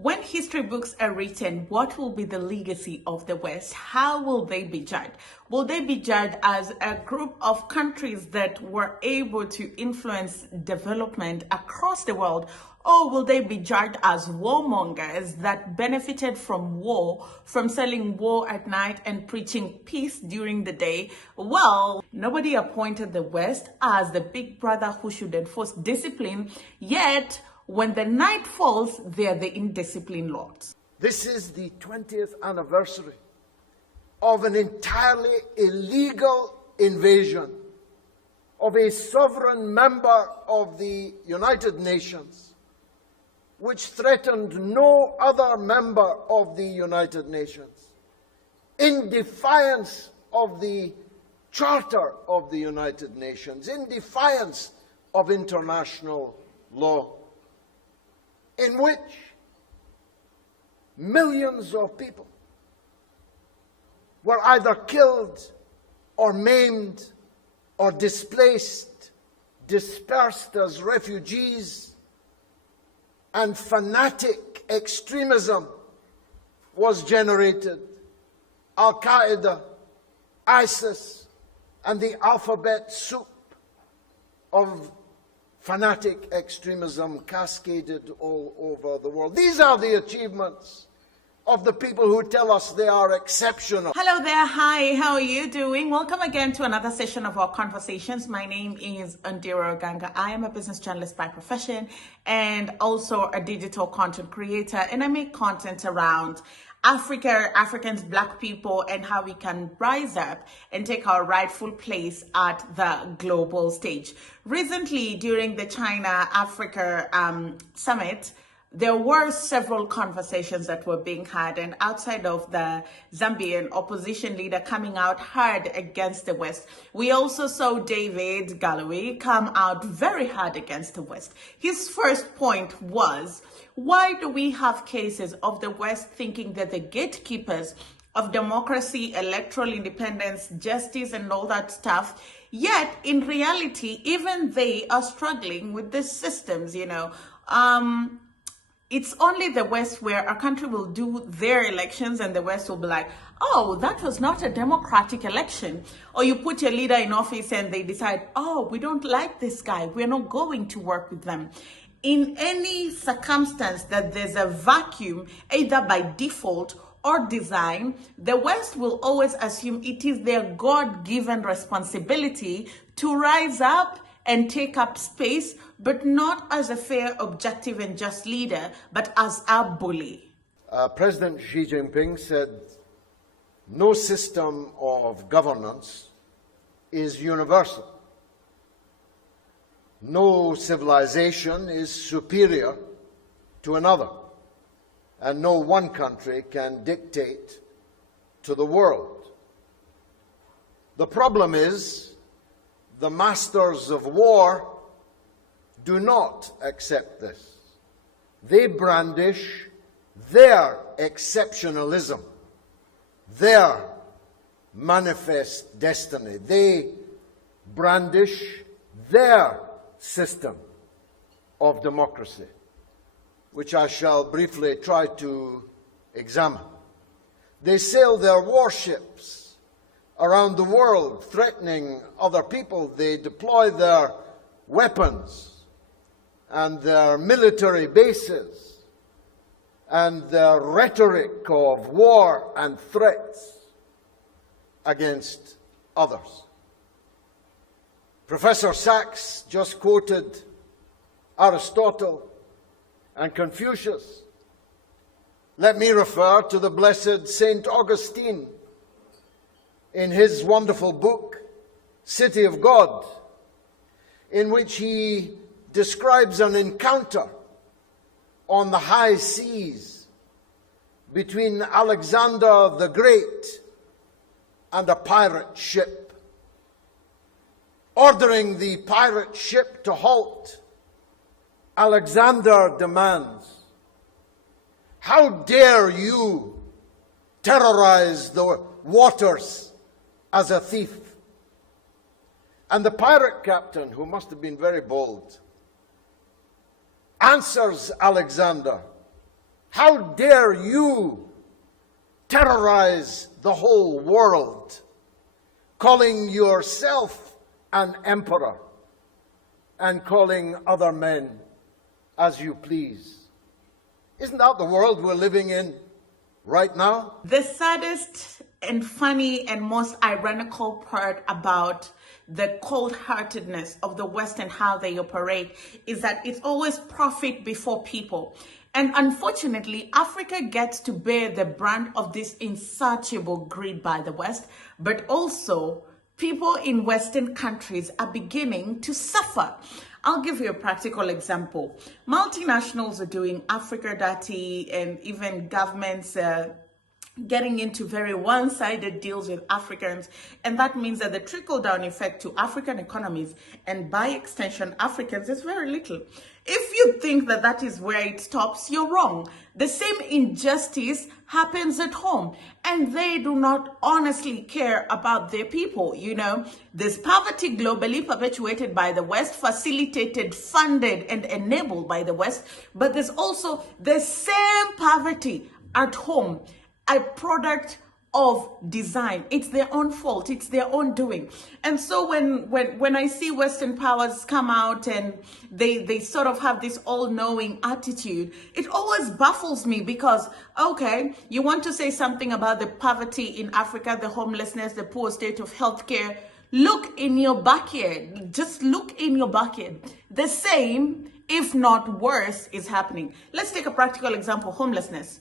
When history books are written, what will be the legacy of the West? How will they be judged? Will they be judged as a group of countries that were able to influence development across the world? Or will they be judged as warmongers that benefited from war, from selling war at night and preaching peace during the day? Well, nobody appointed the West as the big brother who should enforce discipline, yet when the night falls, they are the indisciplined lords. This is the 20th anniversary of an entirely illegal invasion of a sovereign member of the United Nations, which threatened no other member of the United Nations, in defiance of the Charter of the United Nations, in defiance of international law, in which millions of people were either killed or maimed or displaced, dispersed as refugees, and fanatic extremism was generated. Al-Qaeda, ISIS, and the alphabet soup of fanatic extremism cascaded all over the world. These are the achievements of the people who tell us they are exceptional. Hello there, hi, how are you doing? Welcome again to another session of our conversations. My name is Ondiro Oganga. I am a business journalist by profession and also a digital content creator, and I make content around Africa, Africans, Black people, and how we can rise up and take our rightful place at the global stage. Recently, during the China-Africa summit, there were several conversations that were being had, and outside of the Zambian opposition leader coming out hard against the West, we also saw David Galloway come out very hard against the West. His first point was, why do we have cases of the West thinking that the gatekeepers of democracy, electoral independence, justice, and all that stuff, yet in reality, even they are struggling with these systems, It's only the West where a country will do their elections and the West will be like, oh, that was not a democratic election. Or you put your leader in office and they decide, oh, we don't like this guy, we're not going to work with them. In any circumstance that there's a vacuum, either by default or design, the West will always assume it is their God-given responsibility to rise up and take up space, but not as a fair, objective, and just leader, but as a bully. President Xi Jinping said, no system of governance is universal. No civilization is superior to another, and no one country can dictate to the world. The problem is, the masters of war do not accept this. They brandish their exceptionalism, their manifest destiny. They brandish their system of democracy, which I shall briefly try to examine. They sail their warships around the world, threatening other people. They deploy their weapons and their military bases and their rhetoric of war and threats against others. Professor Sachs just quoted Aristotle and Confucius. Let me refer to the blessed Saint Augustine in his wonderful book, City of God, in which he describes an encounter on the high seas between Alexander the Great and a pirate ship. Ordering the pirate ship to halt, Alexander demands, "How dare you terrorize the waters as a thief?" And the pirate captain, who must have been very bold, answers Alexander, How dare you terrorize the whole world, calling yourself an emperor and calling other men as you please? Isn't that the world we're living in right now? The saddest and funny and most ironical part about the cold-heartedness of the West and how they operate is that it's always profit before people. And unfortunately, Africa gets to bear the brunt of this insatiable greed by the West, but also people in Western countries are beginning to suffer. I'll give you a practical example. Multinationals are doing Africa dirty, and even governments getting into very one-sided deals with Africans, and that means that the trickle-down effect to African economies and by extension Africans is very little. If you think that that is where it stops, you're wrong. The same injustice happens at home, and they do not honestly care about their people. You know, there's poverty globally perpetuated by the West, facilitated, funded, and enabled by the West, but there's also the same poverty at home, a product of design. It's their own fault. It's their own doing. And so when I see Western powers come out and they sort of have this all-knowing attitude, it always baffles me because, okay, you want to say something about the poverty in Africa, the homelessness, the poor state of healthcare. Look in your backyard. Just look in your backyard. The same, if not worse, is happening. Let's take a practical example, homelessness.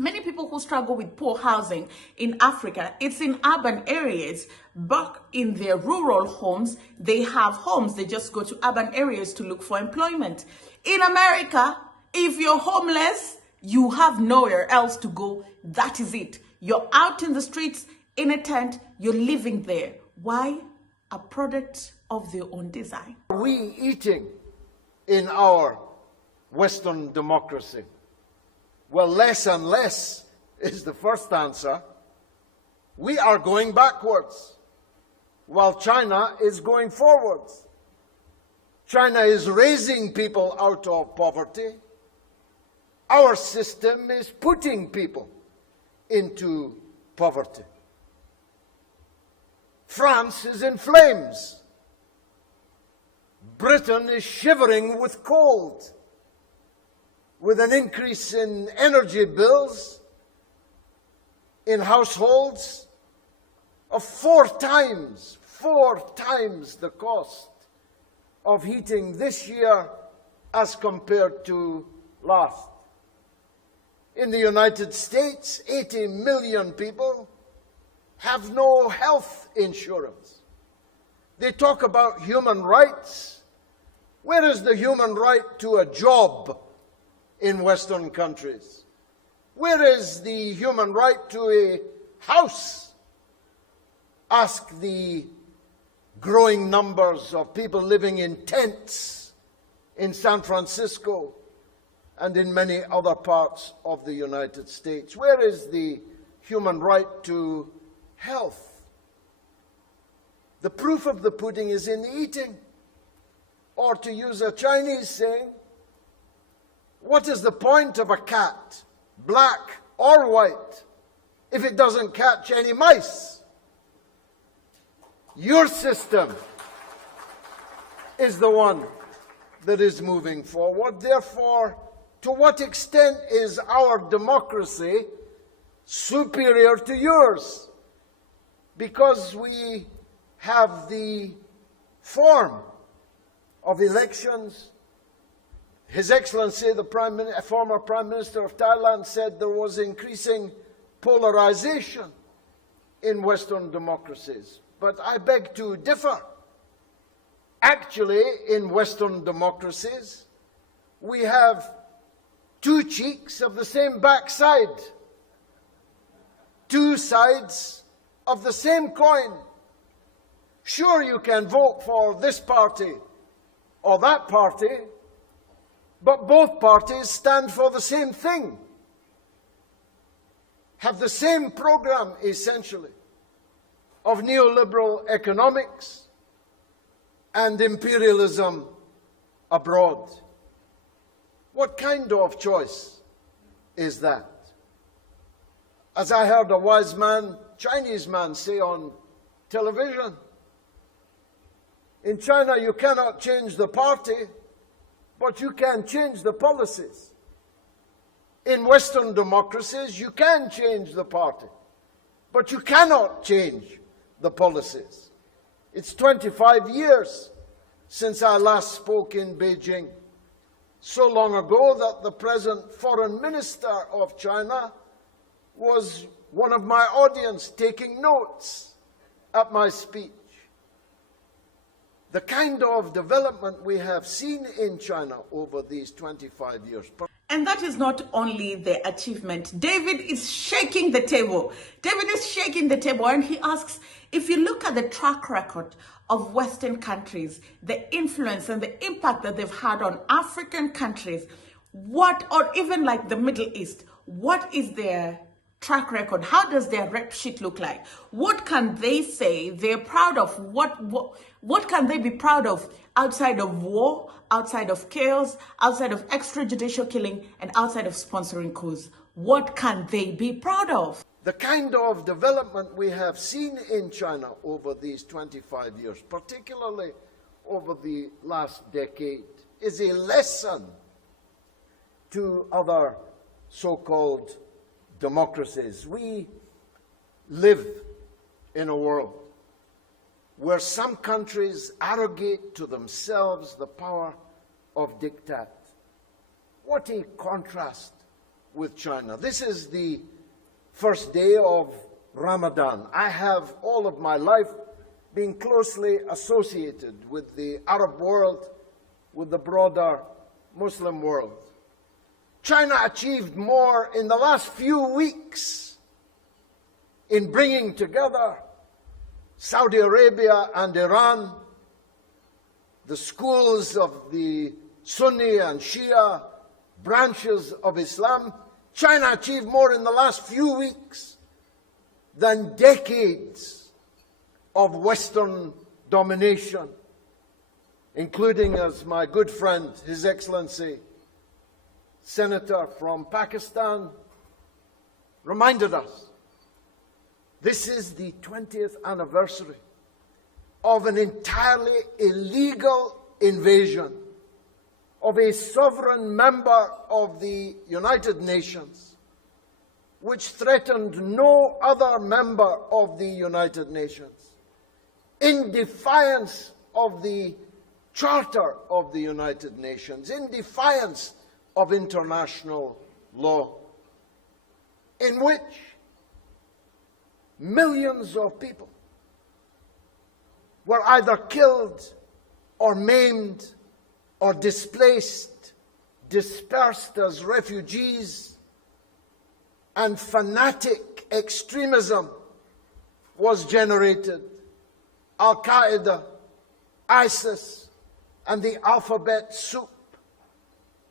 Many people who struggle with poor housing in Africa, it's in urban areas, but in their rural homes, they have homes. They just go to urban areas to look for employment. In America, if you're homeless, you have nowhere else to go. That is it. You're out in the streets, in a tent, you're living there. Why? A product of their own design. Are we eating in our Western democracy? Well, less and less is the first answer. We are going backwards, while China is going forwards. China is raising people out of poverty. Our system is putting people into poverty. France is in flames. Britain is shivering with cold, with an increase in energy bills in households of four times the cost of heating this year as compared to last. In the United States, 80 million people have no health insurance. They talk about human rights. Where is the human right to a job in Western countries? Where is the human right to a house? Ask the growing numbers of people living in tents in San Francisco and in many other parts of the United States. Where is the human right to health? The proof of the pudding is in the eating. Or to use a Chinese saying, what is the point of a cat, black or white, if it doesn't catch any mice? Your system is the one that is moving forward. Therefore, to what extent is our democracy superior to yours? Because we have the form of elections. His Excellency, the former Prime Minister of Thailand, said there was increasing polarization in Western democracies. But I beg to differ. Actually, in Western democracies, we have two cheeks of the same backside, two sides of the same coin. Sure, you can vote for this party or that party, but both parties stand for the same thing, have the same program, essentially, of neoliberal economics and imperialism abroad. What kind of choice is that. As I heard a wise man, Chinese man, say on television, in China you cannot change the party, but you can change the policies. In Western democracies, you can change the party, but you cannot change the policies. It's 25 years since I last spoke in Beijing, so long ago that the present foreign minister of China was one of my audience taking notes at my speech. The kind of development we have seen in China over these 25 years. And that is not only the achievement. David is shaking the table. David is shaking the table, and he asks, if you look at the track record of Western countries, the influence and the impact that they've had on African countries, what, or even like the Middle East, what is their track record? How does their rep sheet look like? What can they say they're proud of? What can they be proud of outside of war, outside of chaos, outside of extrajudicial killing, and outside of sponsoring coups? What can they be proud of? The kind of development we have seen in China over these 25 years, particularly over the last decade, is a lesson to other so-called democracies. We live in a world where some countries arrogate to themselves the power of diktat. What a contrast with China. This is the first day of Ramadan. I have all of my life been closely associated with the Arab world, with the broader Muslim world. China achieved more in the last few weeks in bringing together Saudi Arabia and Iran, the schools of the Sunni and Shia branches of Islam. China achieved more in the last few weeks than decades of Western domination, including, as my good friend, His Excellency, Senator from Pakistan, reminded us, this is the 20th anniversary of an entirely illegal invasion of a sovereign member of the United Nations, which threatened no other member of the United Nations, in defiance of the Charter of the United Nations, in defiance of international law, in which millions of people were either killed or maimed or displaced, dispersed as refugees, and fanatic extremism was generated. Al-Qaeda, ISIS, and the alphabet soup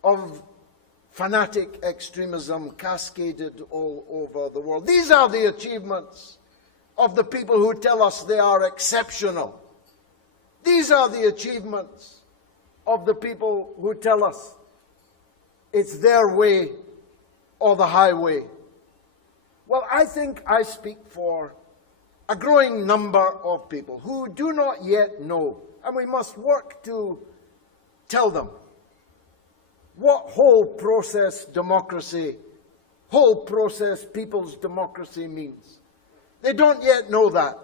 of fanatic extremism cascaded all over the world. These are the achievements of the people who tell us they are exceptional. These are the achievements of the people who tell us it's their way or the highway. Well, I think I speak for a growing number of people who do not yet know, and we must work to tell them what whole process democracy, whole process people's democracy means. They don't yet know that,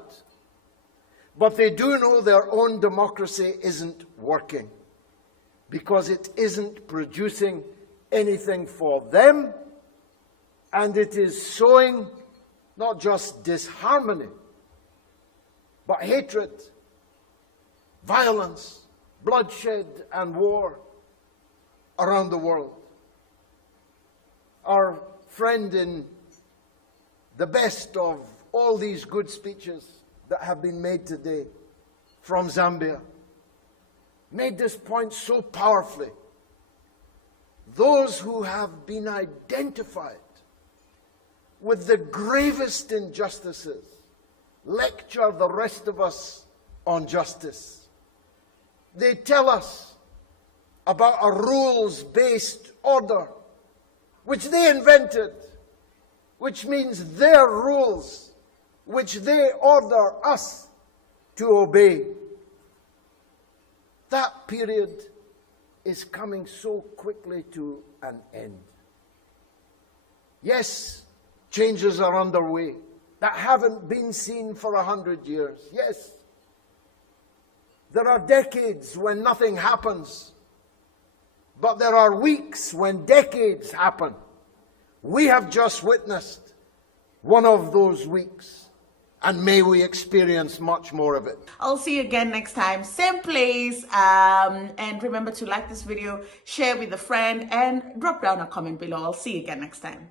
but they do know their own democracy isn't working because it isn't producing anything for them, and it is sowing not just disharmony, but hatred, violence, bloodshed, and war around the world. Our friend in the best of all these good speeches that have been made today from Zambia made this point so powerfully. Those who have been identified with the gravest injustices lecture the rest of us on justice. They tell us about a rules-based order which they invented, which means their rules, which they order us to obey. That period is coming so quickly to an end. Yes, changes are underway that haven't been seen for 100 years. Yes, there are decades when nothing happens, but there are weeks when decades happen. We have just witnessed one of those weeks, and may we experience much more of it. I'll see you again next time, same place. And remember to like this video, share with a friend, and drop down a comment below. I'll see you again next time.